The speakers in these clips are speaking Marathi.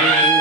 Bye.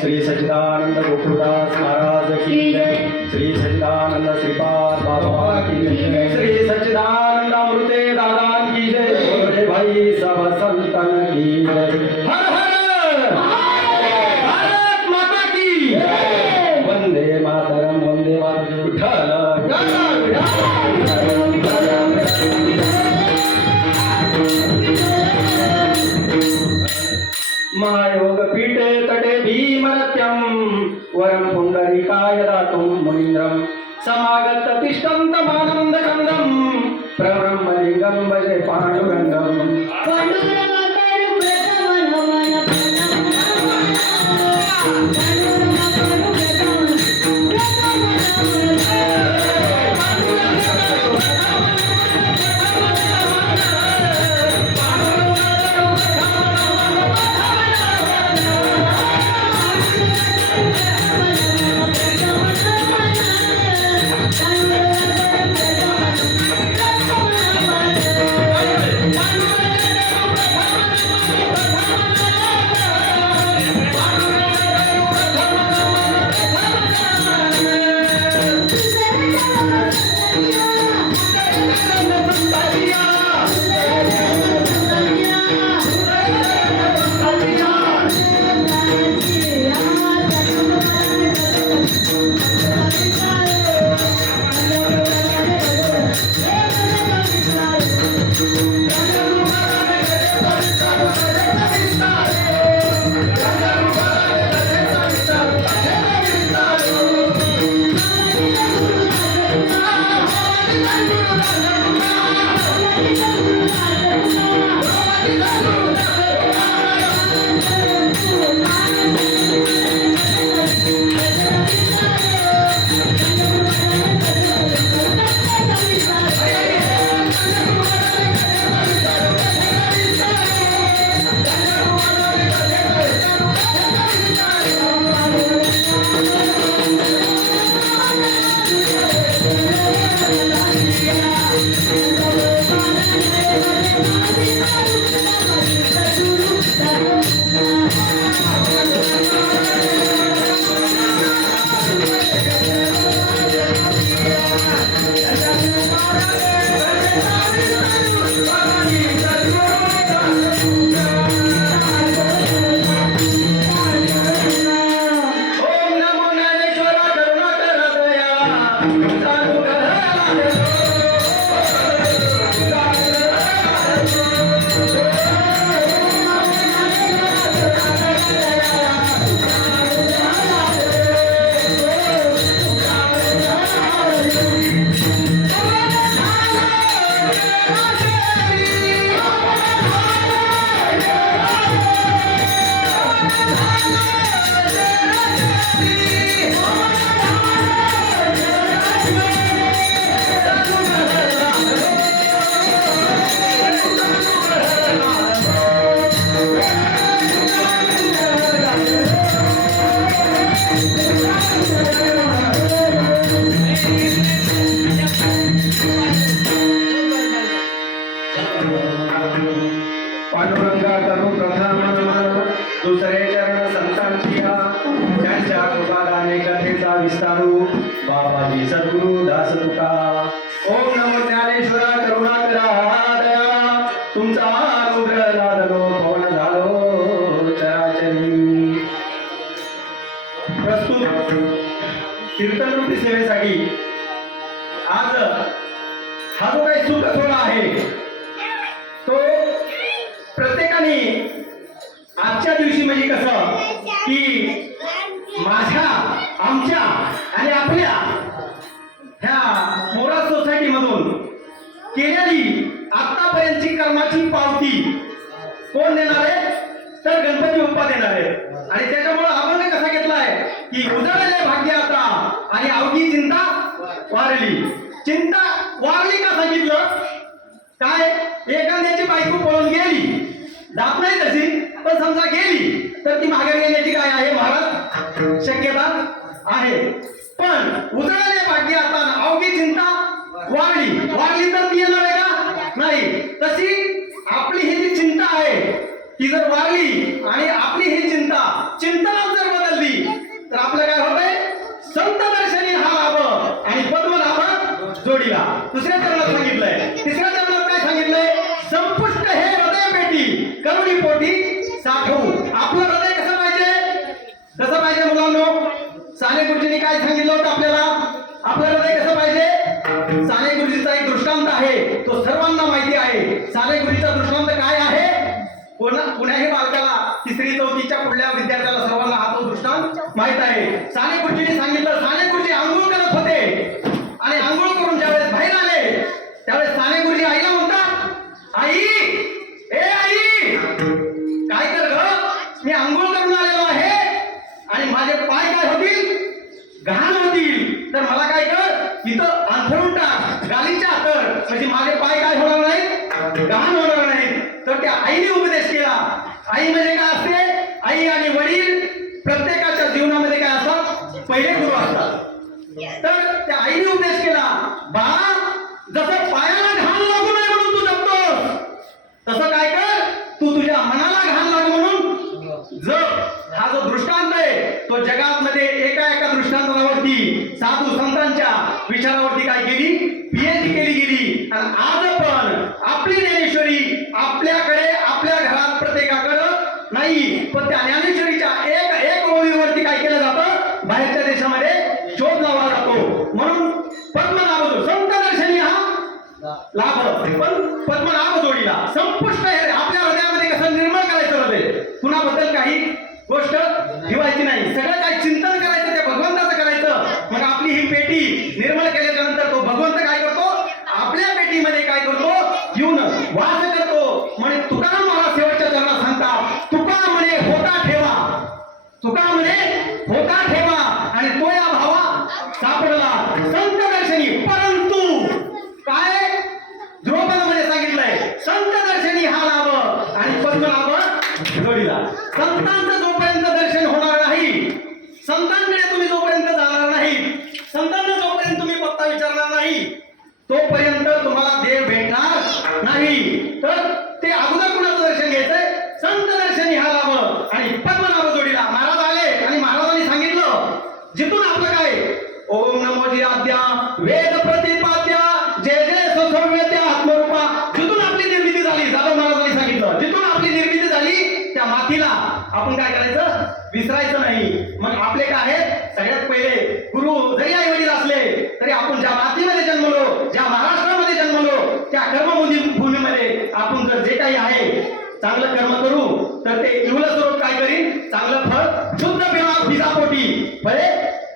श्री सच्चिदानंद गोकुलदास महाराज की जय। श्री सच्चिदानंद श्रीपाद बाबा की जय। श्री सच्चिदानंद अमृते दादा की जय। बोले भाई सब संतन की जय। हर हर भारत माता की वंदे मातरम वंदे मातरम। विठ्ठल महायोग पीठे तटे भीमरत्यं वरं पुंडरीकाय दातुं मुनीन्द्रं समागत तिष्ठन्तमानन्दकन्दं प्रब्रह्मलिङ्गं भजे पाण्डुरङ्गं। कीर्तनरूपी सेवेसाठी आज हा जो काही सुख सोहळा आहे तो प्रत्येकाने आजच्या दिवशी म्हणजे कसं की माझ्या आमच्या आणि आपल्या ह्या मोरा सोसायटी मधून केलेली आतापर्यंतची कर्माची पावती कोण देणार आहे तर गणपती बाप्पा देणार आहे. आणि त्याच्यामुळे अभंग कसा घेतलाय की उजळले भाग्य आता आणि अवघी चिंता वारली. चिंता वारली का सांगितलं काय एखाद्याची बायको पळून गेली जात नाही तशी पण समजा गेली तर ती मागे गेल्याची काय आहे महाराज शक्यता आहे. पण उजळले भाग्य आता अवघी चिंता वारली वारली तर ती येणार आहे का नाही. तशी आपली ही जी चिंता आहे ती जर वारली आणि आपली ही चिंतनात जर बदलली तर आपलं काय होतंय संत दर्शनी हा लाभ आणि पद्मनाभ जोडीला. दुसऱ्या चरणात सांगितलंय. तिसऱ्या चरणात काय सांगितलंय संपुष्ट हे हृदय पेटी करुणी पोटी साठवू. आपलं हृदय कसं पाहिजे मुलांनो. साने गुरुजींनी काय सांगितलं होतं आपल्याला आपलं हृदय कसं पाहिजे. साने गुरुजीचा एक दृष्टांत आहे तो सर्वांना माहिती आहे. साने गुरुजीचा दृष्टांत काय आहे कुणाही बालकाला तिसरी चौथीच्या पुढल्या विद्यार्थ्याला सर्वांना हा तो दृष्टांत माहित आहे. साने गुरुजींनी सांगितलं साने गुरुजी आंघोळ करत होते आणि आंघोळ करून ज्यावेळेस बाहेर आले त्यावेळेस साने गुरुजी आईला म्हणतात आई ए आई काय कर ग मी आंघोळ करून आलेलो आहे आणि माझे पाय काय होतील घाण होतील तर मला काय कर इथं अंथरून टाक गालीच्या अंतर म्हणजे माझे पाय काय होणार नाहीत घाण होणार नाहीत. तर त्या आईने उपदेश केला. आई म्हणजे काय असते आई आणि वडील प्रत्येकाच्या जीवनामध्ये काय असतात पहिले गुरु असतात. तर त्या आईने उपदेश केला बाळा जसं पायाला घाण लागू नये म्हणून तू जपतोस तसं काय कर तू तुझ्या मनाला घाण लागू म्हणून जप. हा जो दृष्टांत आहे तो जगात मध्ये एका दृष्टांतावरती साधू संतांच्या विचारावरती काय केली पीएचडी केली गेली. आणि आज पण आपली ज्ञानेश्वरी आपल्याकडे आपल्या घरात प्रत्येकाकडे नाही पण त्या ज्ञानेश्वरीच्या एक ओळीवरती काय केलं जातं बाहेरच्या देशामध्ये शोध लावला जातो. म्हणून पद्मनाभ संत दर्शनी हा लाभ पण पद्मनाभ जोडीला संपुष्ट आपल्या हृदयामध्ये कसं निर्मळ करायचं हृदय कुणाबद्दल काही गोष्ट ठेवायची नाही. सगळं काही चिंतन करायचं ते भगवंताचं करायचं. मग आपली ही पेटी निर्मळ केल्याच्या नंतर तो भगवंत काय करतो आपल्या पेटीमध्ये काय करतो येऊन वास करतो. म्हणे तुकाराम महाराज शेवटच्या चरणात सांगतात तुका म्हणे होता ठेवा आणि तो या भावा सापडला संत दर्शनी. परंतु काय ध्रुवपदामध्ये सांगितलंय संत दर्शनी हा लाभ आणि पद्मनाभ जोडीला. संतांचं जोपर्यंत दर्शन होणार नाही संतांकडे तुम्ही जोपर्यंत जाणार नाही संतांना जोपर्यंत तुम्ही पत्ता विचारणार नाही तोपर्यंत तुम्हाला देव भेटणार नाही. तर ते अगोदर कुणाचं दर्शन घ्यायचंय संत दर्शनी हा लाभ आणि पद्मनाभ जोडीला. महाराज आले आणि महाराजांनी सांगितलं जिथून आपलं काय ओम नमो जी आद्या वेद प्रतिपाद्या जय जय सौम्यते आत्मरूपा जिथून आपली निर्मिती झाली जाधव महाराजांनी सांगितलं जिथून आपली निर्मिती झाली त्या मातीला आपण काय करायचं विसरायचं नाही. मग आपले काय आहे सगळ्यात पहिले गुरु जरी आई वडील असले तरी आपण ज्या मातीमध्ये जन्मलो ज्या महाराष्ट्रामध्ये जन्मलो त्या कर्मभूमीमध्ये आपण जर जे काही आहे चांगलं कर्म करू तर ते इवलं स्वरूप काय करीन चांगलं फळ शुद्ध बीजापोटी फळे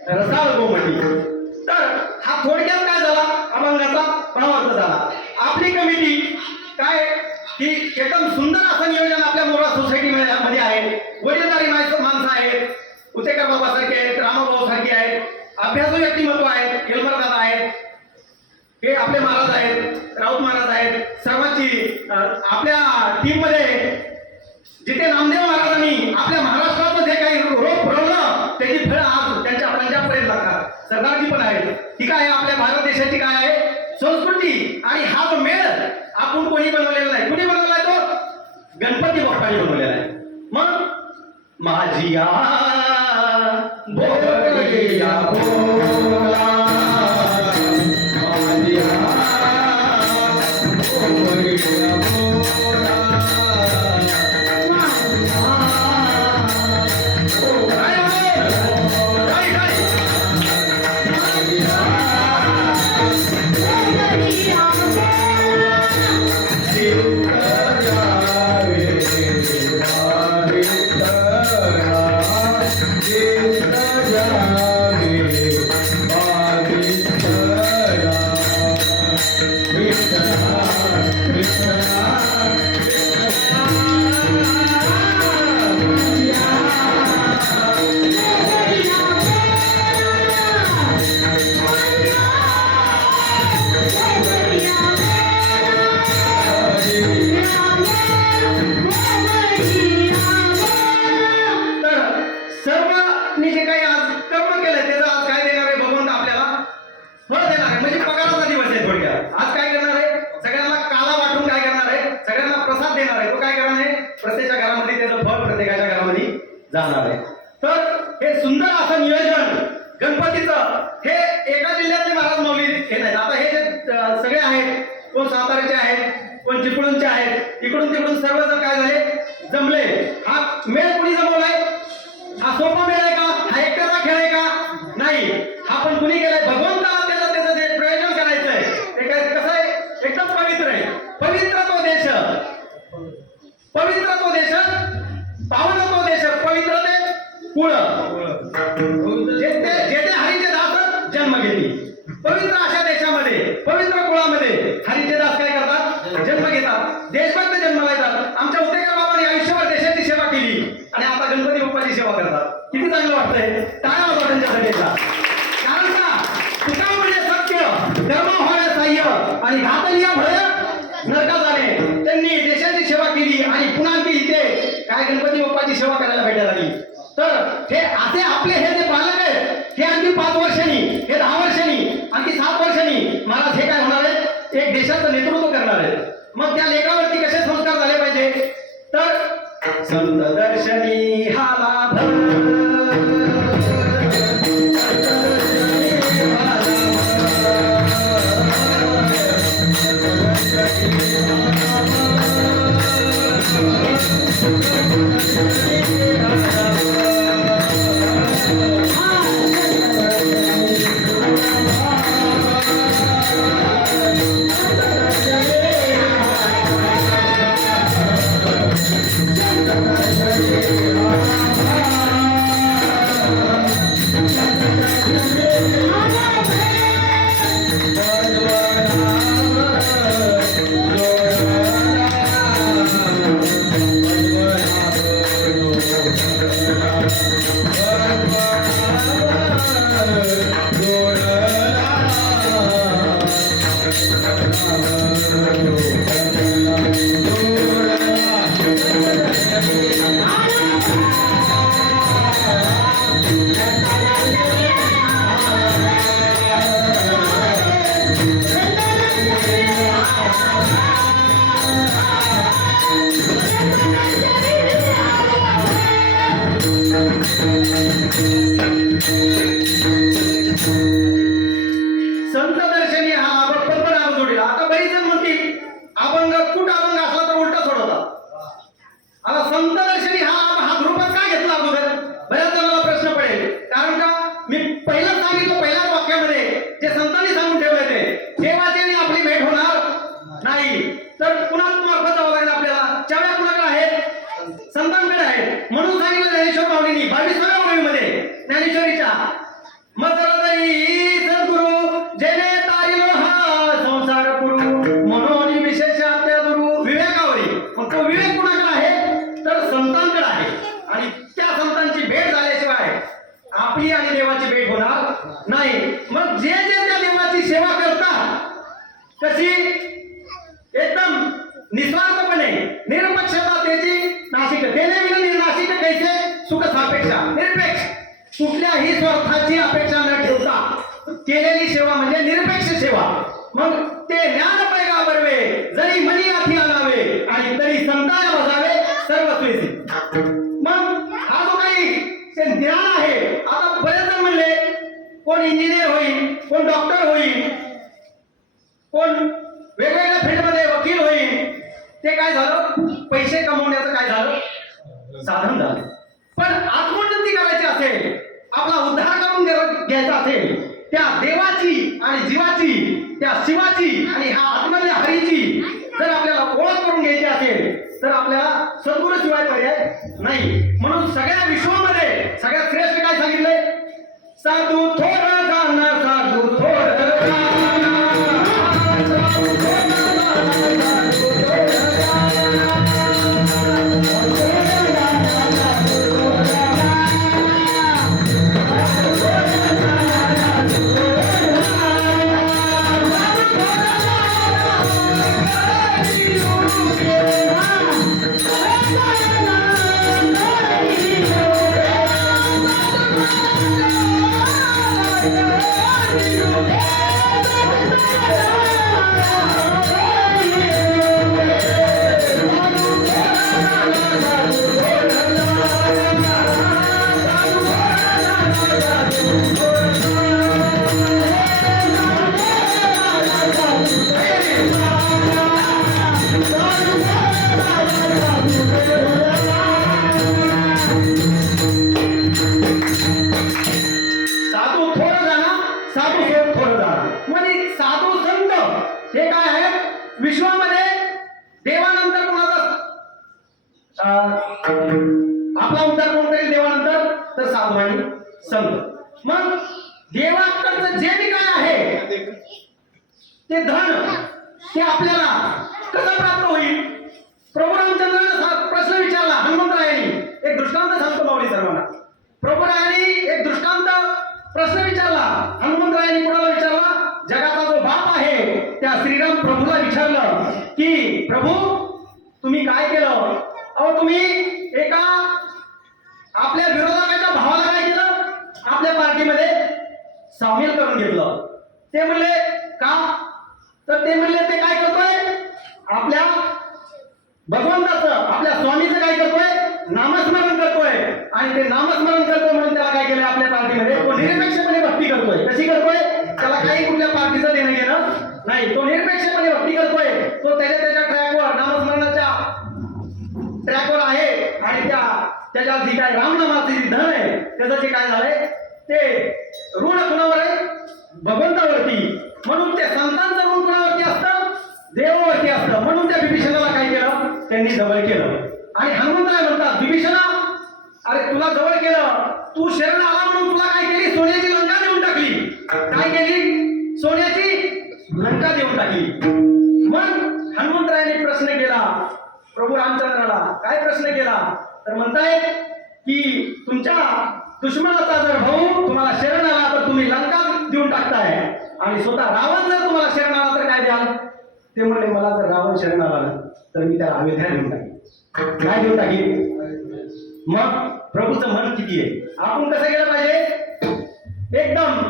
रसाळ गोमटी. तर हा थोडक्यात काय झाला अभंगाचा भावार्थ झाला. आपली कमिटी काय की एकदम सुंदर असं नियोजन आपल्या मोरा सोसायटी मध्ये आहे. वडीलधारी माणसं आहेत उतेकर बाबा सारखे आहेत रामाभाऊ सारखे आहेत अभ्यासू व्यक्तिमत्व आहेत हेलमर दादा आहेत हे आपले महाराज आहेत राऊत महाराज आहेत. सर्वांची आपल्या टीम मध्ये जिथे नामदेव महाराजांनी आपल्या महाराष्ट्राचं जे काही रोप फुलवलं त्याची फळं आज त्यांच्या पंजाबपर्यंत लागतात. सरदारजी पण आहेत. ही काय आपल्या भारत देशाची काय आहे संस्कृती आणि हा जो मेळ आपण कोणी बनवलेला नाही. कुणी बनवलाय तो गणपती बाप्पांनी बनवलेला आहे. मग माझिया बोलिया बोला माझिया बोलिया बोला सर्वांनी जे काही आज कर्म केलंय त्याचं आज काय देणार आहे भगवंत आपल्याला? फळ देणार आहे. म्हणजे पगाराचा दिवस आहे थोडक्यात. आज काय करणार आहे? सगळ्यांना काला वाटून काय करणार आहे? सगळ्यांना प्रसाद देणार आहे. तो काय करणार आहे? प्रत्येकाच्या घरामध्ये त्याचं फळ प्रत्येकाच्या घरामध्ये जाणार आहे. तर हे सुंदर असं नियोजन गणपतीचं हे एका जिल्ह्यातले महाराज माऊली हे नाही. आता हे जे सगळे आहेत, कोण साताऱ्याचे आहेत, कोण चिपळूणचे आहेत, इकडून तिकडून सर्वजण काय झाले जमले. हा मेळ कुणी जमवलाय? हा सोपा मेळ आहे का? हा एकट्याचा खेळ आहे का? नाही. हा पण कुणी केलाय? भगवंताला त्याचं जे प्रयोजन करायचंय ते काय कसं आहे? एकदम पवित्र आहे. पवित्र तो देश, पवित्र तो देश, पावन तो देश, पवित्र ते कुळ, जेथे हरीचे दास जन्म घेतली. पवित्र अशा देशामध्ये, पवित्र कुळामध्ये हरीचे दास काय करतात? जन्म घेतात, देशभक्त जन्माला येतात. आमच्या उतेकर बाबांनी आयुष्यभर देशाची सेवा केली आणि आता गणपती बाप्पाची सेवा करतात. किती चांगलं वाटतंय? काय होतं त्यांच्यासाठीचा? कारण का तुका म्हणजे सत्य, धर्म होय सह्य आणि घातलिया भय नरका झाले. त्यांनी देशाची सेवा केली आणि पुन्हा ती इथे काय गणपती बाप्पाची सेवा करायला भेटायला लागली. तर हे असे आपले हे जे पालक आहेत हे आणखी 5 वर्षांनी, हे 10 वर्षांनी, आणखी 7 वर्षांनी महाराज हे काय होणार आहे? एक देशाचं नेतृत्व करणार आहे. मग त्या लेखावरती कसे संस्कार झाले पाहिजे? तर संत दर्शनी हा लाभ, संत दर्शनी हा अभंग परत जोडीला. आता बरीच जण म्हणतील अभंग कुठ अभंग असला तर उलटा सोडवतात. आता संत दर्शनी हा ध्रुपद का घेतला अगोदर? बऱ्याच जणांना प्रश्न पडेल. कारण का मी पहिलाच सांगितलं, पहिल्याच वाक्यामध्ये जे संतांनी सांगून ठेवले ते देवाची आणि आपली भेट होणार नाही. तर पुन्हा मार्फत जावं लागेल आपल्याला. चाव्या कुणाकडे आहेत? संतांकडे आहेत. म्हणून सांगितलं ज्ञानेश्वर माऊलींनी 22व्या ओळीमध्ये ज्ञानेश्वरीच्या, मग सद्गुरु जेने तारिलो हा संसार पुरू म्हणून विशेष अत्यादुरू विवेकावरी. मग तो विवेक कुणाकडे आहे? तर संतांकडे आहे. आणि त्या संतांची भेट झाल्याशिवाय आपली आणि देवाची भेट होणार नाही. मग जे जे त्या देवाची सेवा करतात कशी एकदम निस्वार्थपणे, निरपक्षता त्याची नाशिक देणे विना निर्नाशिक कैसे सुख सापेक्षा, निरपेक्ष, कुठल्याही स्वार्थाची अपेक्षा न ठेवता केलेली सेवा म्हणजे निरपेक्ष सेवा. मग ते ज्ञान पैगा बरवे जरी मनी अथी आणावे आणि तरी संताया बसावे सर्व स्वेसी. मग हा जो काही ते ज्ञान आहे, आता बरेच जण म्हणले कोण इंजिनियर होईल, कोण डॉक्टर होईल, कोण वेगवेगळ्या फील्डमध्ये वकील होईल. ते काय झालं? पैसे कमवण्याचं काय झालं? साधन झालं. पण आत्मोन्नती करायची असेल, आपला उद्धार करून घ्यायचा असेल, त्या देवाची आणि जीवाची, त्या शिवाची आणि हा आत्मल्या हरीची जर आपल्याला ओळख करून घ्यायची असेल तर आपल्याला सद्गुरू शिवाय पर्याय नाही. म्हणून सगळ्या विश्वामध्ये सगळ्यात श्रेष्ठ काय सांगितलंय? साधू थोर जाणार, साधू थोर जाणार, साधू थोर जाणार, विश्वामध्ये देवानंतर कोणाचा आपला उद्धार कोण करेल देवानंतर? तर साधू आणि संत. मग देवाकडचं जे बी काय आहे ते धन ते आपल्याला कसं प्राप्त होईल? प्रभू रामचंद्राने प्रश्न विचारला हनुमंतरायांनी. एक दृष्टांत सांगतो माऊली सर्वांना. प्रभुरायांनी एक दृष्टांत प्रश्न विचारला हनुमंतरायांनी. कोणाला विचारला? जगाचा जो बाप आहे त्या श्रीराम प्रभूला विचारलं की प्रभू तुम्ही काय केलं? अहो तुम्ही एका आपल्या विरोधकाच्या भावाला काय केलं? आपल्या पार्टीमध्ये सामील करून घेतलं. ते म्हणले का? तर ते म्हणले ते काय करतोय? आपल्या भगवंताचं आपल्या स्वामीचं काय करतोय? नामस्मरण करतोय. आणि ते नामस्मरण करतोय म्हणून त्याला काय केलंय? आपल्या पार्टीमध्ये तो निरपेक्षपणे भक्ती करतोय. कशी करतोय? त्याला काही कुठल्या पार्टीचं देणं घेणं नाही. तो निरपेक्षपणे भक्ती करतोय. तो त्याच्या ट्रॅकवर नामस्मरणाच्या ट्रॅकवर आहे. आणि त्याच्या जी काय रामनामाची जी धन आहे त्याचं जे काय झालंय ते ऋण कुणावर आहे? भगवंतावरती. म्हणून ते संतांचं ऋण कुणावरती असतं? देवावरती असतं. म्हणून त्या विभीषणाला काय केलं? त्यांनी जवळ केलं. आणि हनुमंतराय म्हणतात विभीषणा अरे तुला जवळ केलं, तू शरण आला म्हणून तुला काय केली? सोन्याची लंका देऊन टाकली. काय केली? सोन्याची लंका देऊन टाकली. मग हनुमंतरायाने प्रश्न केला प्रभू रामचंद्राला. काय प्रश्न केला? तर म्हणतायत की तुमच्या दुश्मनाचा जर भाऊ तुम्हाला शरण आला तर तुम्ही लंका देऊन टाकताय आणि स्वतः रावण जर तुम्हाला शरण आला तर काय द्याल? ते म्हणले मला जर रावण शरण आला तर मी त्याला अयोध्या देऊन टाकेन. काय देऊन टाकेन? मग प्रभूचं मन किती आहे? आपण कसं गेलं पाहिजे? एकदम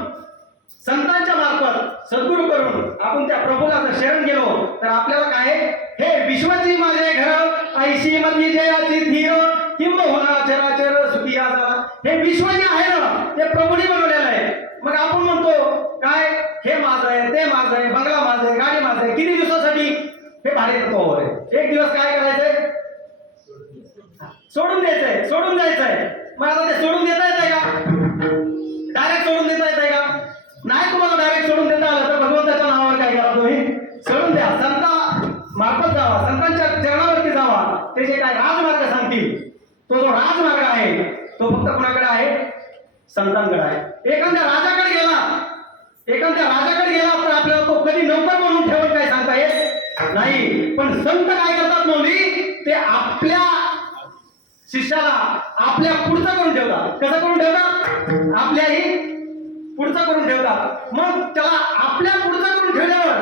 संतांच्या मार्फत सद्गुरू करून आपण त्या प्रभूला जर शरण गेलो तर आपल्याला काय? हे विश्वची माझे घर ऐशी मती जयाची धीर किंबहुना चराचर सुखी झाला. हे विश्व जे आहे ना ते प्रभूने बनवलेलं आहे. मग आपण म्हणतो काय? हे माझं आहे, ते माझं आहे, बंगला माझं आहे, गाडी माझं आहे. किती दिवसासाठी? हे भाडेतत्वावर आहे. एक दिवस काय करायचंय? सोडून द्यायचंय, सोडून जायचंय. मग आता ते सोडून देता येतंय का? डायरेक्ट सोडून देता येतंय का? नाही. तुम्हाला डायरेक्ट सोडून देता आलं तर भगवंताच्या नावावर काय करा? तुम्ही सोडून द्या. संता मार्फत जावा, संतांच्या चरणावरती जावा. ते जे काय राजमार्ग सांगतील तो जो राजमार्ग आहे तो फक्त कोणाकडे आहे? संतांकडे आहे. एखाद्या राजाकडे गेला तर आपल्याला तो कधी नौकर म्हणून ठेवत काय सांगता येत नाही. पण संत काय करतात मौली? ते आपल्या शिष्याला आपल्या पुढचं करून ठेवतात. कसं करून ठेवतात? आपल्याही पुढचं करून ठेवतात. मग त्याला आपल्या पुढचं करून ठेवल्यावर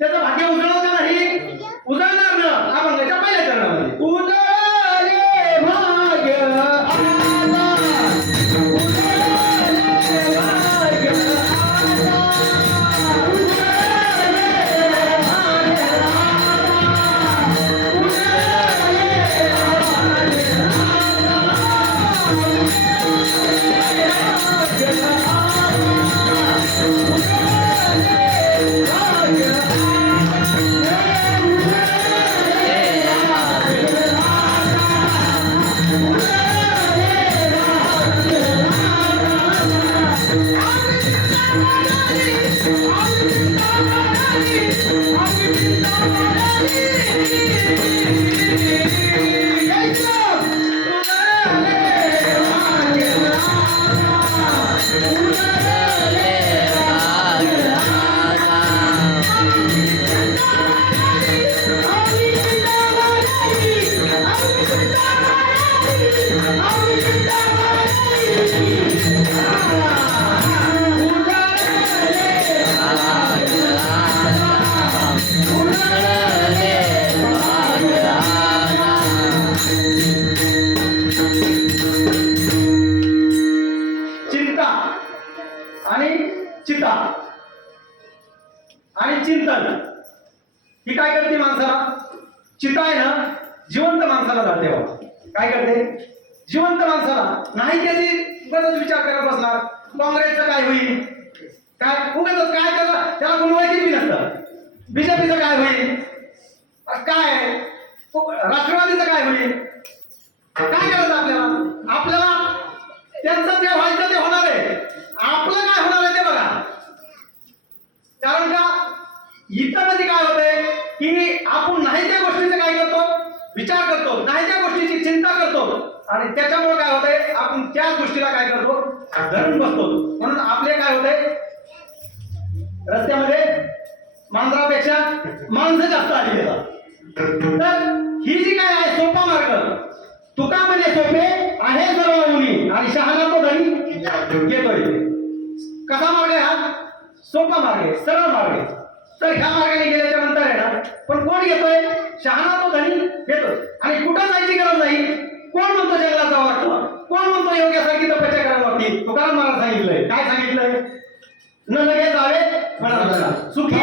त्याचं भाग्य उजळलं का नाही? उजळणार ना. आपण त्याच्या पहिल्या चरणामध्ये उजळले भाग्य आला, उजळले भाग्य आला, उजळले भाग्य आला, उजळले चिंता आणि चिंतन ही काय करते माणसाला? चिंता आहे ना जिवंत माणसाला जाते. काय करते? जिवंत माणसाला. नाही त्याची उगाच विचार करत बसणार काँग्रेसचं काय होईल, काय उगाच काय त्याला गुणवायची बी नसतं. बीजेपीचं काय होईल, काय राष्ट्रवादीचं काय होईल, काय करायचं आपल्याला? आपल्याला त्यांचं जे व्हायचं ते होणार आहे. आपलं काय होणार आहे ते बघा. कारण का इथं मध्ये काय होतंय? की आपण नाही त्या गोष्टीचं काय करतो, विचार करतो, नाही त्या गोष्टीची चिंता करतो आणि त्याच्यामुळे काय होतंय, आपण त्या गोष्टीला काय करतो, धरून बसतो. म्हणून आपले काय होतंय, रस्त्यामध्ये मांजरापेक्षा माणसं जास्त आली जातात. तर ही जी काय आहे सोपा मार्ग, तुका म्हणे सोपे आहे सर्व मुनी आणि शहाणा तो धनी घेतोय. कसा मार्ग आहे हा? सोपा मार्ग आहे, सरळ मार्ग आहे. तर ह्या मार्गाने गेल्याच्या नंतर आहे ना, पण कोण घेतोय, शहाणा तो धनी घेतोय. आणि कुठं जायची गरज नाही. कोण म्हणतो जंगलात जावं लागतं, कोण म्हणतो योग्यासारखी तपस्या करावी लागते. तुकाराम मला सांगितलंय, काय सांगितलंय, न लगे जावे म्हणा सुखी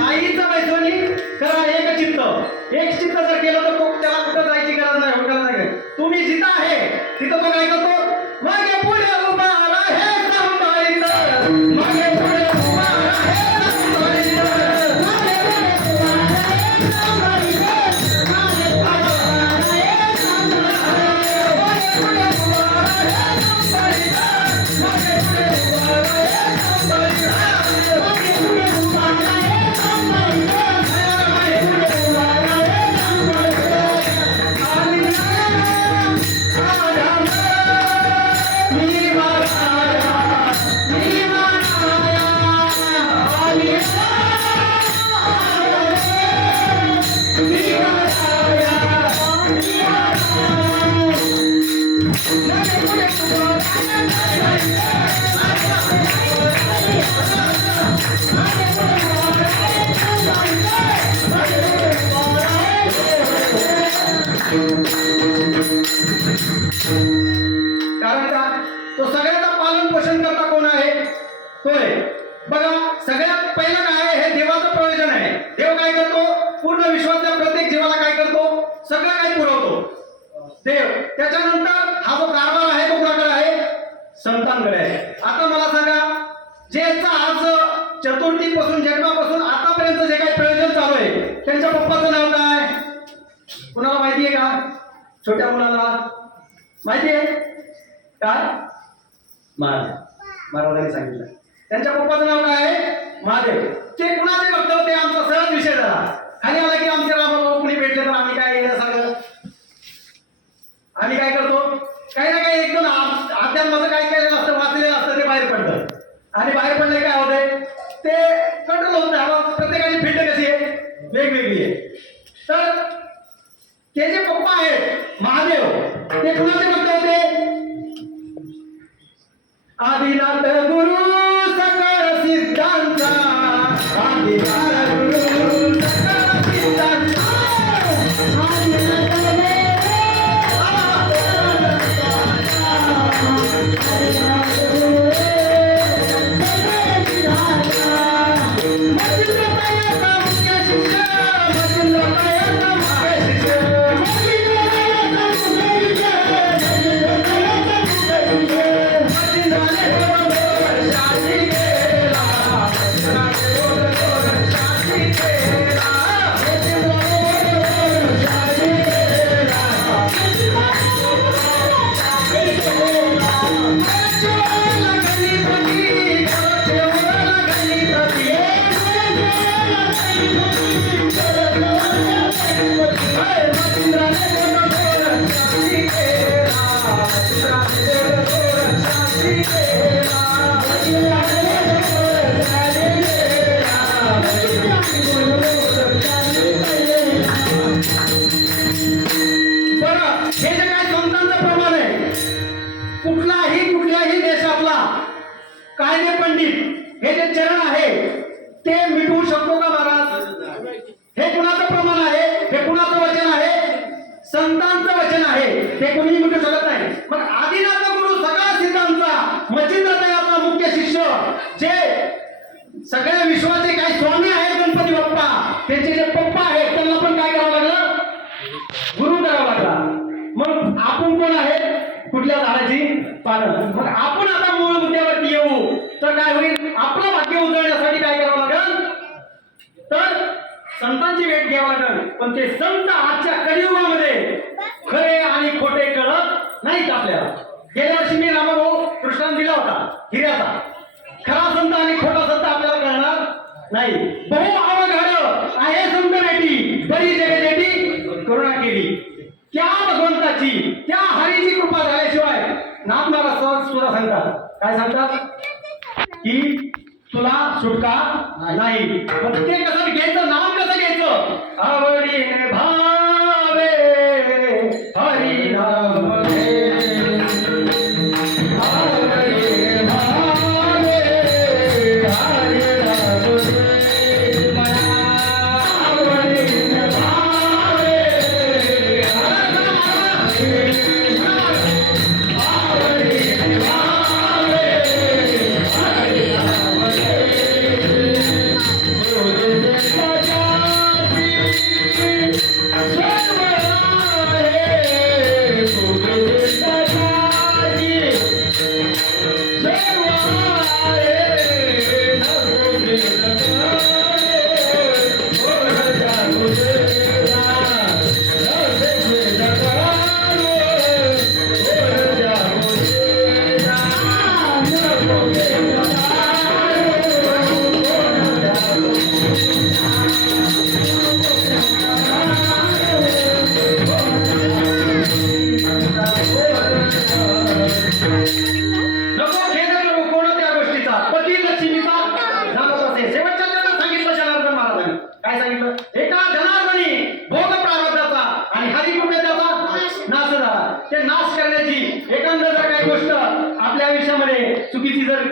आईचा मैत्रिणी करा एक चित्त. एक चित्त जर केलं तर तो त्याला कुठं जायची गरज नाही, होटल नाही. तुम्ही जिथं आहे तिथं तो काय करतो, मागे पुढे उभा आहे संभाळीत, मागे पुढे उभा आहे संभाळीत, मागे पुढे उभा आहे संभाळीत, मागे पुढे उभा आहे संभाळीत, मागे पुढे उभा आहे संभाळीत, मागे पुढे उभा आहे संभाळीत, मागे पुढे उभा आहे संभाळीत. कारण का, तो सगळ्याचा पालन पोषण करता कोण आहे, तो आहे. बघा सगळ्यात पहिलं काय आहे, हे देवाचं प्रयोजन आहे. देव काय करतो, पूर्ण विश्वातल्या प्रत्येक जीवाला काय करतो, सगळं काही पुरवतो देव. त्याच्यानंतर हा जो कारभार आहे तो कोणाकडे आहे, संतांकडे आहे. आता मला सांगा, ज्याचा आज चतुर्थीपासून जन्मापासून आतापर्यंत जे काही प्रयोजन चालू आहे, त्यांच्या पप्पाचं नाव काय, कुणाला माहिती आहे का, छोट्या मुलाला माहिती आहे काय, महाराजांनी सांगितलं. त्यांच्या पप्पाचं नाव काय आहे, महादेव. ते कुणाचे भक्त होते, आमचा सहज विषय झाला. खाली आला की आमचे रामभाऊ कुणी भेटले तर आम्ही काय सगळं आम्ही काय करतो, काही ना काही एकदम अध्यात्माचं काय केलेलं असतं, वाचलेलं असतं, ते बाहेर पडतं. आणि बाहेर पडले काय होतंय, ते कंट्रोल होत नाही. प्रत्येकाची फिल्ड कशी आहे, वेगवेगळी आहे. तर ते जे पप्पा आहेत महादेव, ते कुणाचे भक्त होते, आदिनाथ गुरु सकळ सिद्धांचा, आदिनाथ गुरु सकळ सिद्धांचा, आदिनाथ हे जे काय संतांचं प्रमाण आहे, कुठल्याही देशातला कायदे पंडित हे जे चरण आहे ते मिटवू शकतो का महाराज? हे कुणाचं प्रमाण आहे? हे कुणाचं वचन आहे? संतांचं वचन आहे, ते कोणीही मिटवू शकत नाही. मग आदिनाथ गुरु सगळा सिद्धांचा मच्छिंद्र तयाचा मुख्य शिष्य, जे सगळ्या विश्वाचे काही स्वामी आहेत गणपती बाप्पा, त्यांचे जे पप्पा आहेत त्यांना पण काय करावं लागलं? गुरु करावा लागला. मग आपण कोण आहे? कुठल्या झाडाची पानं. मग आपण आता मूळ मुद्द्यावरती येऊ तर काय होईल? आपलं भाग्य उजळण्यासाठी काय करावं लागेल? तर संतांची भेट घ्यावं लागेल. पण ते संत आजच्या कलियुगामध्ये खरे आणि खोटे कळत नाहीत आपल्याला. गेल्या वर्षी मी रामभाऊ कृष्णाने दिला होता हिऱ्याचा. खरा संत आणि खोटा संत आपल्याला कळणार नाही. बहु अवघड आहे संत भेटी, बरी जगदेटी करुणा केली. त्या भगवंताची, त्या हरीची कृपा झाल्याशिवाय नाथमारा सहज सुद्धा सांगतात. काय सांगतात? की तुला सुटका नाही. मग ते कसं घ्यायचं? नाम कसं घ्यायचं? आवडीने भावे हरी नाम घे. आवडीने भावे हरी नाम घे. आवडीने भावे चुकीची जर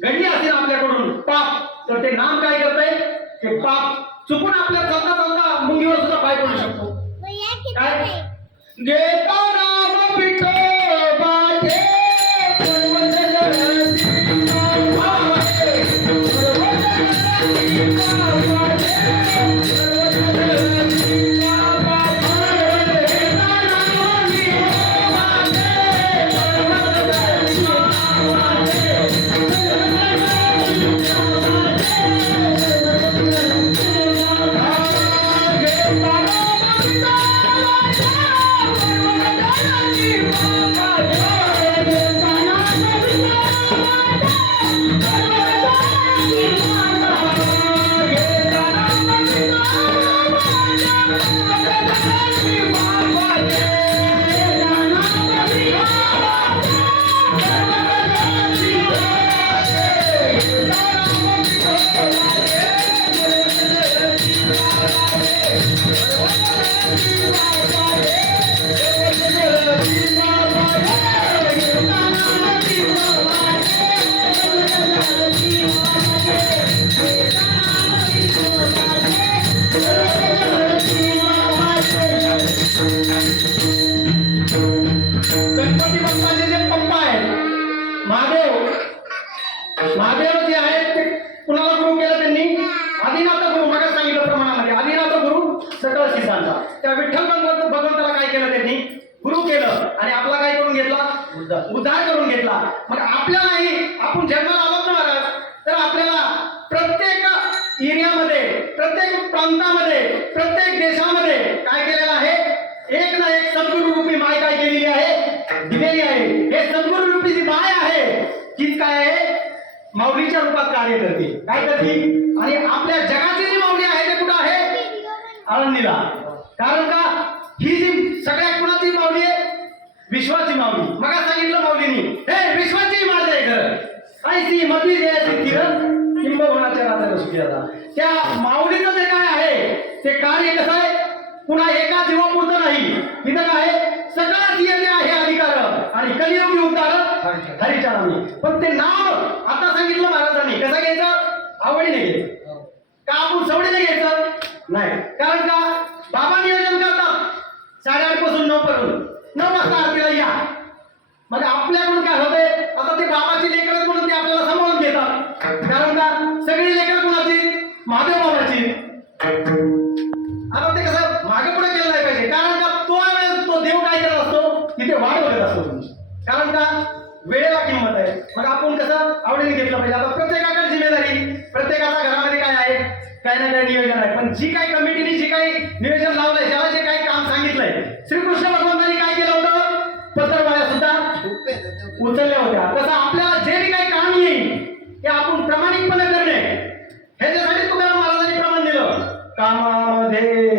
घडली असेल आपल्याकडून पाप, तर ते नाम काय करतंय? ते पाप चुकून आपल्या चालता चालता मुंगीवर सुद्धा पाय पडू शकतो. काय घेता नाम विठोबाचे गणपती बाप्पाचे जे पप्पा आहेत महादेव जे आहेत ते कुणाला गुरु केलं त्यांनी? आदिनाथ गुरु. मग सांगितलं प्रमाणामध्ये आदिनाथ गुरु सकळ सिद्धांचा. त्या विठ्ठल भगवंताला काय केलं त्यांनी? गुरु केलं. आणि आपला काय करून घेतला? उद्धार करून घेतला. मग आपल्यालाही आपण जन्माला आलो ना महाराज, तर आपल्याला प्रत्येक एरियामध्ये, प्रत्येक प्रांतामध्ये, प्रत्येक देशामध्ये काय केलेलं आहे? एक ना एक सद्गुरु रूपी माय काय केलेली आहे? दिलेली आहे. हे सद्गुरु रूपी जी माय आहे तीच काय आहे? माऊलीच्या रूपात कार्य करते. काय करते? आणि आपल्या जगाची जी माऊली आहे ते कुठं आहे? आळंदीला. कारण का? ही जी सगळ्या कुणाची माऊली आहे? विश्वाची माऊली. मग सांगितलं माऊलीनी, हे विश्वाची माझं आहे घर, ऐसी मती जयाची किरण किंबहुनाच्या राजाला सुखी राजा. त्या माऊलीचं जे काय आहे ते कार्य कसं आहे? पुन्हा एका जीवापुरतं नाही, इथं काय सगळ्यात येणे आहे अधिकार आणि कलियुगी उद्धार हरीच्या नामी. पण ते नाव आता सांगितलं महाराजांनी कसं घ्यायचं, आवडीने घ्यायचं का आपण सवडीने घ्यायचं नाही. कारण का बाबा नियोजन करतात 8:30 पासून 9 पर्यंत, 9 वाजता आरतीला या. मग आपल्याकडून काय होतंय, आता ते बाबाची लेकरं म्हणून ते आपल्याला सांभाळून घेतात. कारण का सगळी लेकरं कुणाची, महादेव बाबाची. आता ते कसं मागे पुढे केलं नाही पाहिजे. कारण का तो देव काय करत असतो, तिथे वाढ बघत असतो तुमची. कारण का वेळेला किंमत आहे. मग आपण कसं आवडीने घेतलं पाहिजे. आता प्रत्येकाकडे जिम्मेदारी, प्रत्येकाच्या घरामध्ये काय आहे, काही ना काही नियोजन आहे. पण जी काही कमिटीने जी काही नियोजन लावलंय, ज्याला जे काही काम सांगितलंय, श्रीकृष्ण भगवंतांनी काय केलं होतं, पत्रवाळ्या सुद्धा उचलल्या होत्या. तसं आपल्याला जे काही काम येईल ते आपण प्रामाणिकपणे करणे, ह्याच्यासाठी तुकाराम महाराजांनी प्रमाण दिलं. कामामध्ये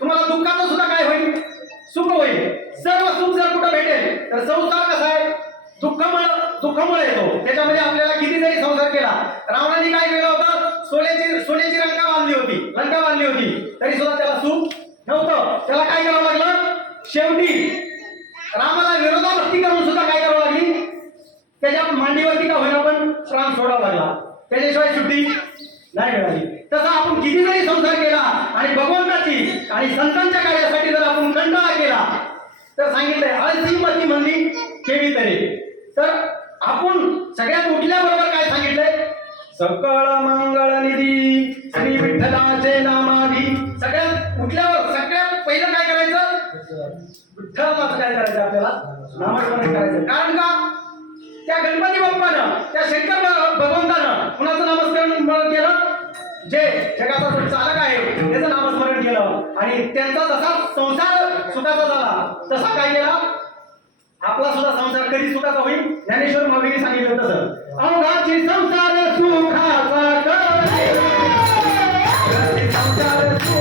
तुम्हाला दुःखाचं सुद्धा काय होईल, सुख होईल. सर्व सुख जर कुठं भेटेल तर संसार कसा आहे, दुःखामुळे येतो. त्याच्यामध्ये आपल्याला किती जरी संसार केला, रावणाने काय केलं होतं, सोन्याची लंका बांधली होती तरी सुद्धा त्याला सुख नव्हतं. त्याला काय करावं लागलं, शेवटी रामाला विरोधाभक्ती करून सुद्धा काय करावं लागली, त्याच्या मांडीवरती का होईना पण प्राण सोडावा लागला. त्याच्याशिवाय सुट्टी नाही मिळाली. तसा आपण किती जरी संसार केला आणि भगवंताची आणि संतांच्या कार्यासाठी जर आपण कंटाळा केला तर सांगितलंय अळसिंमती म्हणली केवी तरी. तर आपण सगळ्यात उठल्याबरोबर काय सांगितलंय, सकळ मंगळ निधी श्री विठ्ठलाचे नामाधी. सगळ्यात उठल्यावर सगळ्यात पहिलं काय करायचं, विठ्ठलाचं काय करायचं, आपल्याला नामस्मरण करायचं. कारण का त्या गणपती बाप्पानं, त्या शंकर भगवंतानं कुणाचं नामस्मरण केलं, जे जगाचा जो चालक आहे त्याचं नामस्मरण केलं आणि त्यांचा जसा संसार सुखाचा झाला तसा काय केला, आपला सुद्धा संसार कधी सुखाचा होईल. ज्ञानेश्वर माऊलींनी सांगितलं तसं, अवघाची संसार सुखाचा करे, संसार सुखाचा करे, अवघाची संसार सुखाचा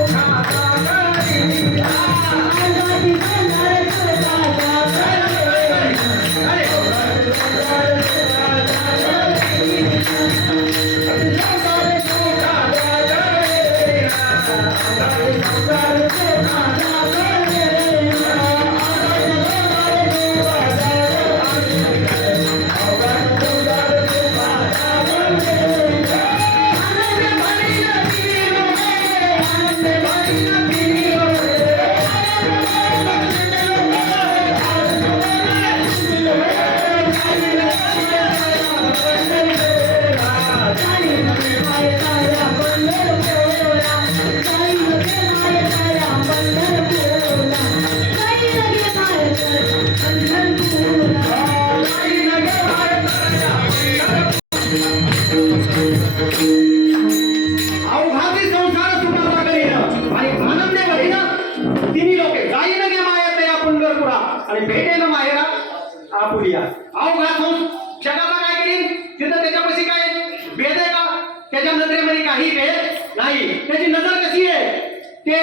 अवघाती संसार सुखाचा करीन आणि आनंदे भरीन तिन्ही लोके. जाईन गे माया तया पंढरपुरा आणि भेटेन माहेरा आपुलिया. अवघा जगाचा काय करीन, तिथं त्याच्यापाशी काय भेद आहे का, त्याच्या नजरेमध्ये काही भेद नाही. त्याची नजर कशी आहे ते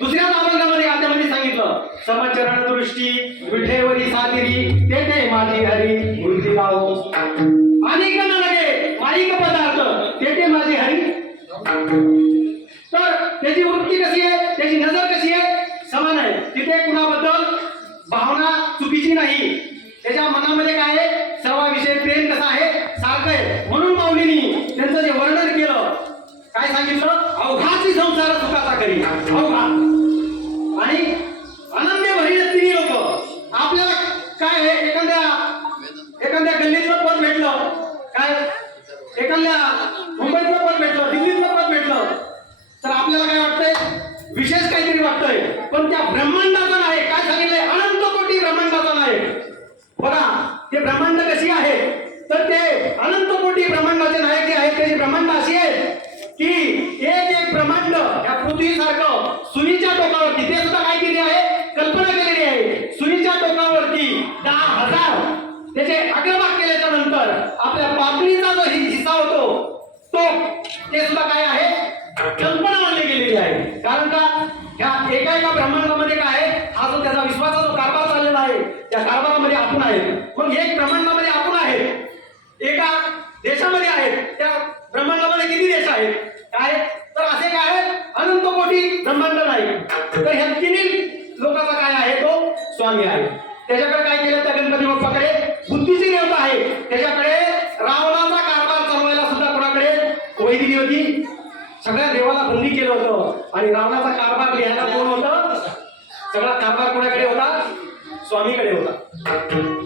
दुसऱ्या अभंगामध्ये गात्यामध्ये सांगितलं, समचरण दृष्टी विठेवरी सातिरी तेथे माझी हरी बुद्धी लावो. अनेक न लगे माईक पदार्थ तेथे माझी हरी तर त्याची वृत्ती कशी आहे, त्याची नजर कशी आहे, समान आहे. तिथे कुणाबद्दल भावना चुकीची नाही. त्याच्या मनामध्ये काय आहे, सर्वाविषयी प्रेम कसं आहे, सारखं आहे. म्हणून माऊलींनी त्यांचं जे वर्णन केलं, काय सांगितलं, अवघाची संसार सुखाचा करी, अवघा. आणि आनंदे भरील तिन्ही लोक. आपल्याला काय आहे, एखाद्या गल्लीतलं पद भेटलं, काय एखाद्या मुंबईतलं पद भेटलं, दिल्लीतलं पद भेटलं, तर आपल्याला काय वाटतंय, विशेष काहीतरी वाटतंय. पण त्या ब्रह्मांडाचं नाही. काय सांगितलंय, अनंत कोटी ब्रह्मांडाचं नाही. बघा ते ब्रह्मांड कशी आहे, तर ते अनंत कोटी ब्रह्मांडाचे नायक जे आहे, त्याची ब्रह्मांड अशी आहे की एक एक ब्रह्मांड या पृथ्वीसारखं सुईच्या टोकावरती, ते सुद्धा काय केली आहे, कल्पना केलेली आहे. सुईच्या टोकावरती 10,000 त्याचे अग्रभाग केल्याच्या नंतर आपल्या पापणीचा जो हिस्सा होतो, तो ते सुद्धा काय आहे, कल्पना मानली गेलेली आहे. कारण का, ह्या एका ब्रह्मांडामध्ये काय आहे, हा जो त्याचा विश्वाचा जो कारभार चाललेला आहे, त्या कारभारामध्ये आपण आहे. मग एक ब्रह्मांडामध्ये आपण आहे, एका देशामध्ये आहेत, त्या ब्रह्मांडामध्ये किती देश आहेत, काय, तर असे काय आहे, अनंत कोटी ब्रह्मांड नाही. तर ह्या तिन्ही लोकांचा काय आहे, तो स्वामी आहे. त्याच्याकडे काय केलं, त्या गणपती बाप्पाकडे बुद्धीची देवता आहे. त्याच्याकडे रावणाचा कारभार चालवायला सुद्धा कोणाकडे वैदिकी होती. सगळ्या देवाला बंदी केलं होतं. आणि रावणाचा कारभार लिहायला कोण होतं, सगळा कारभार कोणाकडे होता, स्वामीकडे होता.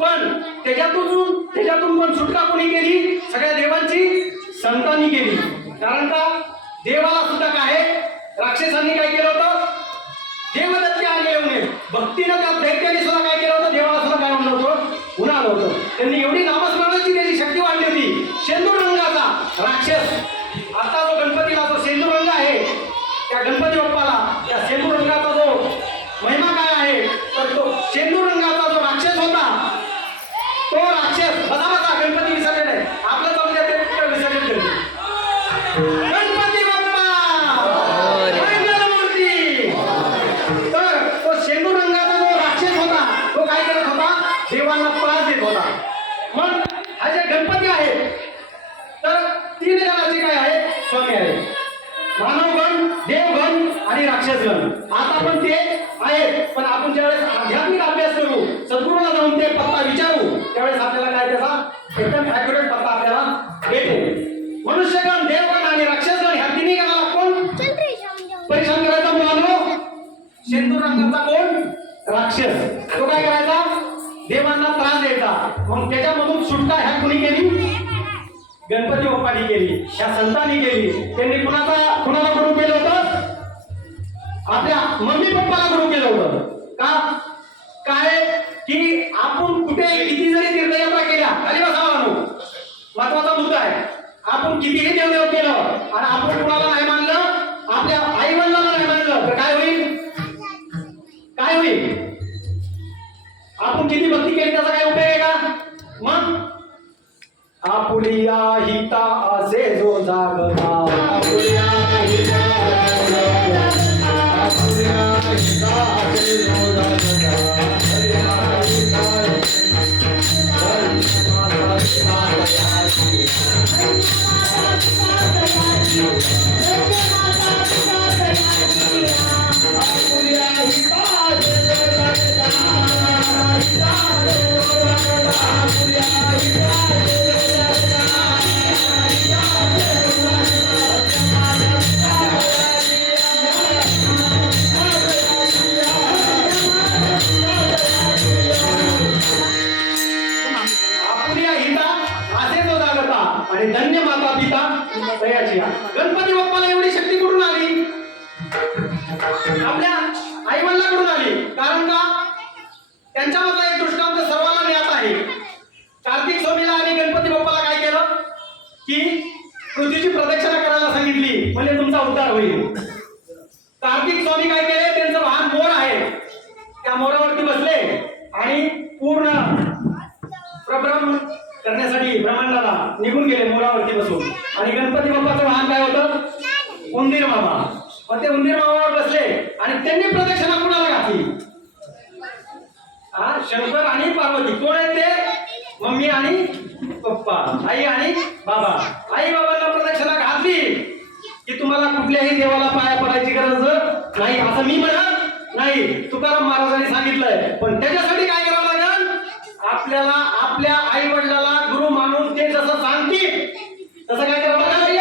पण त्याच्यातून पण सुटका कोणी केली, सगळ्या देवांची संतांनी केली. कारण का, देवाला सुद्धा काय आहे, राक्षसांनी काय केलं होतं, देवदत्त आले होते. भक्तीनं त्या दैत्याने सुद्धा काय केलं होतं, देवाला सुद्धा काय म्हणलं होतं, उन्हाळं होतं. त्यांनी एवढी नामस्मरणाची त्याची शक्ती वाढली होती. शेंदूर रंगाचा राक्षस, आता जो गणपतीला जो शेंदूर रंग आहे, त्या गणपती बाप्पाला त्या शेंदूर रंगाचा जो महिमा काय आहे, तर तो शेंदूर रंगाचा जो राक्षस होता, तो राक्षस बसा गणपती विसर्जन आहे आपलं, जाऊन द्या, ते विसर्जन करते. गणपती बाप्पा मंगलमूर्ती. तर तो शेंदूर रंगाचा जो राक्षस होता, तो काय करत होता, देवांना त्रास देत होता. मग हा जे गणपती आहे, तर 3 जणांचे काय आहे, स्वामी आहे. मानवगण, देवगण आणि राक्षसगण. आता पण ते आहेत. पण आपण ज्यावेळेस आध्यात्मिक अभ्यास करू, सद्गुरूला जाऊन ते पत्ता विचारू, त्यावेळेस आपल्याला काय त्याचा एकदम ॲक्युरेट पत्ता आपल्याला भेटेल. मनुष्यगण, देवगण आणि राक्षसगण ह्या तिन्ही गणाला कोण परेशान करायचा, मुलांनो, शेंदूर रंगाचा कोण, राक्षस. तो काय करायचा, देवांना त्रास द्यायचा. मग त्याच्यामधून सुटका ह्या कोणी केली, गणपती बाप्पांनी केली, ह्या संतांनी केली. त्यांनी कुणाला गुरु केलं होतं, आपल्या मम्मी पप्पाला गुरु केलं होतं. का, काय की आपण कुठे किती जरी तीर्थयात्रा केल्या, खाली बसा म्हणून, महत्वाचा मुद्दा आहे. आपण कितीही देवदेव केलं आणि आपण कुणाला नाही मानलं, आपल्या आई वडिलांना नाही मानलं, तर काय होईल, काय होईल, आपण किती भक्ती केली त्याचा काय उपयोग आहे का. मग आपुलिया हिता असे जो जागता, आपुलिया हिता असे जो जागता, आणि धन्य माता पिता दयाची. गणपती बाप्पाला एवढी शक्ती कुठून आली, आपल्या आई वडिलांकडून आली. कारण का, त्यांच्यामधला एक दृष्टांत सर्वांना ज्ञात आहे. कार्तिक स्वामीला आणि गणपती बाप्पाला काय केलं की पृथ्वीची प्रदक्षिणा करायला सांगितली, म्हणजे तुमचा उद्धार होईल. कार्तिक स्वामी काय केले, त्यांचं वाहन मोर आहे, त्या मोरावरती बसले आणि पूर्ण प्रभ्रम करण्यासाठी ब्रह्मांडाला निघून गेले मोरावरती बसून. आणि गणपती बाप्पाचं वाहन काय होतं, उंदीर मामा. मग ते उंदीर मामावर बसले आणि त्यांनी प्रदक्षिणा कुणाला घातली, शंकर आणि पार्वती. कोण आहेत ते, मम्मी आणि पप्पा, आई आणि बाबा. आई बाबांना प्रदक्षिणा घातली की तुम्हाला कुठल्याही देवाला पाया पडायची गरज नाही असं मी म्हणत नाही, तुकाराम महाराजांनी सांगितलंय. पण त्याच्यासाठी काय करावं लागेल? आपल्याला आपल्या आई वडिलाला गुरु मानून ते जसं सांगतील तसं काय करावं लागेल?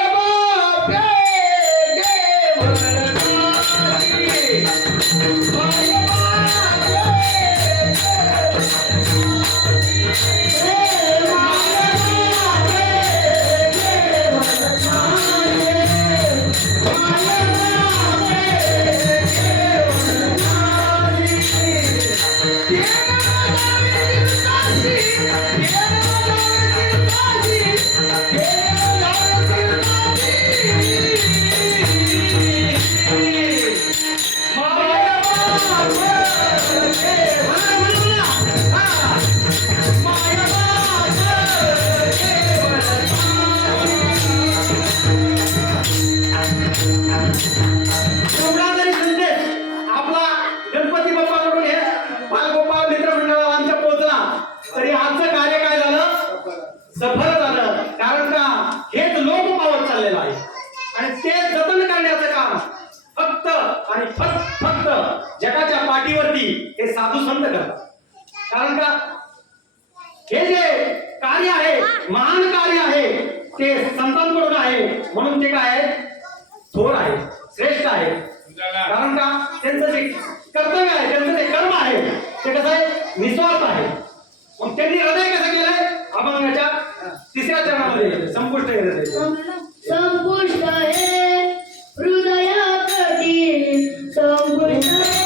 एवढा जरी संदेश आपला गणपती बाप्पाकडून हे बालगोपाळ मित्र मंडळाला आमच्या पोहोचला तरी आजचं कार्य काय झालं? सफल झालं. कारण का हेच लोक पावत चाललेलं आहे आणि ते जतन करण्याचं काम फक्त आणि फक्त जगाच्या पाठीवरती हे साधू संत करतात. कारण का हे जे कार्य आहे, महान कार्य आहे, ते संतांकडून आहे. म्हणून ते काय आहे? थोर आहे, श्रेष्ठ आहे. कारण का त्यांचं जे कर्तव्य आहे, त्यांचं जे कर्म आहे ते कसं आहे? निस्वार्थ आहे. मग त्यांनी हृदय कसं केलंय? अभंगाच्या 3ऱ्या चरणामध्ये संपुष्ट हृदय. संपुष्ट हे हृदयातली संपुष्ट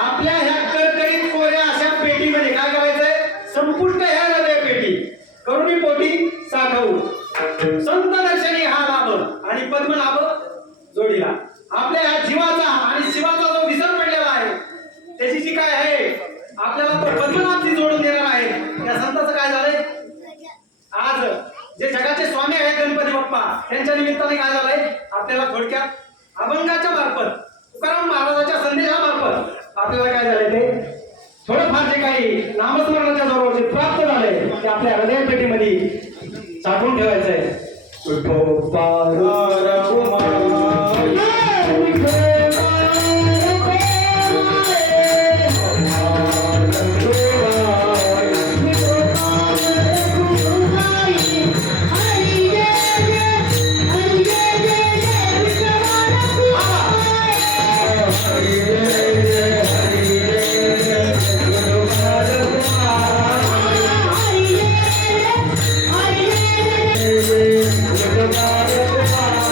आपल्या ह्या करकरीत कोऱ्या अशा पेटीमध्ये काय करायचंय? संपुष्ट ह्या हृदय पेटी करुणी पोटी साठवू संत दर्शनी हा लाभ आणि पद्मनाभ जोडीला. आपल्या ह्या जीवाचा आणि शिवाचा जो विसर पडलेला आहे त्याची जी काय आहे आपल्याला तो पद्मनाभची जोडून देणार आहे. त्या संताचं काय झालंय? आज जे जगाचे स्वामी आहेत गणपती बाप्पा त्यांच्या निमित्ताने काय झालंय? आपल्याला थोडक्यात अभंगाच्या मार्फत तुकाराम महाराजांच्या संदेशामार्फत आपल्याला काय झालंय? ते थोडंफार जे काही नामस्मरणाच्या जोरावर जे प्राप्त झालंय ते आपल्या हृदय पेटीमध्ये साठवून ठेवायचंय. Hare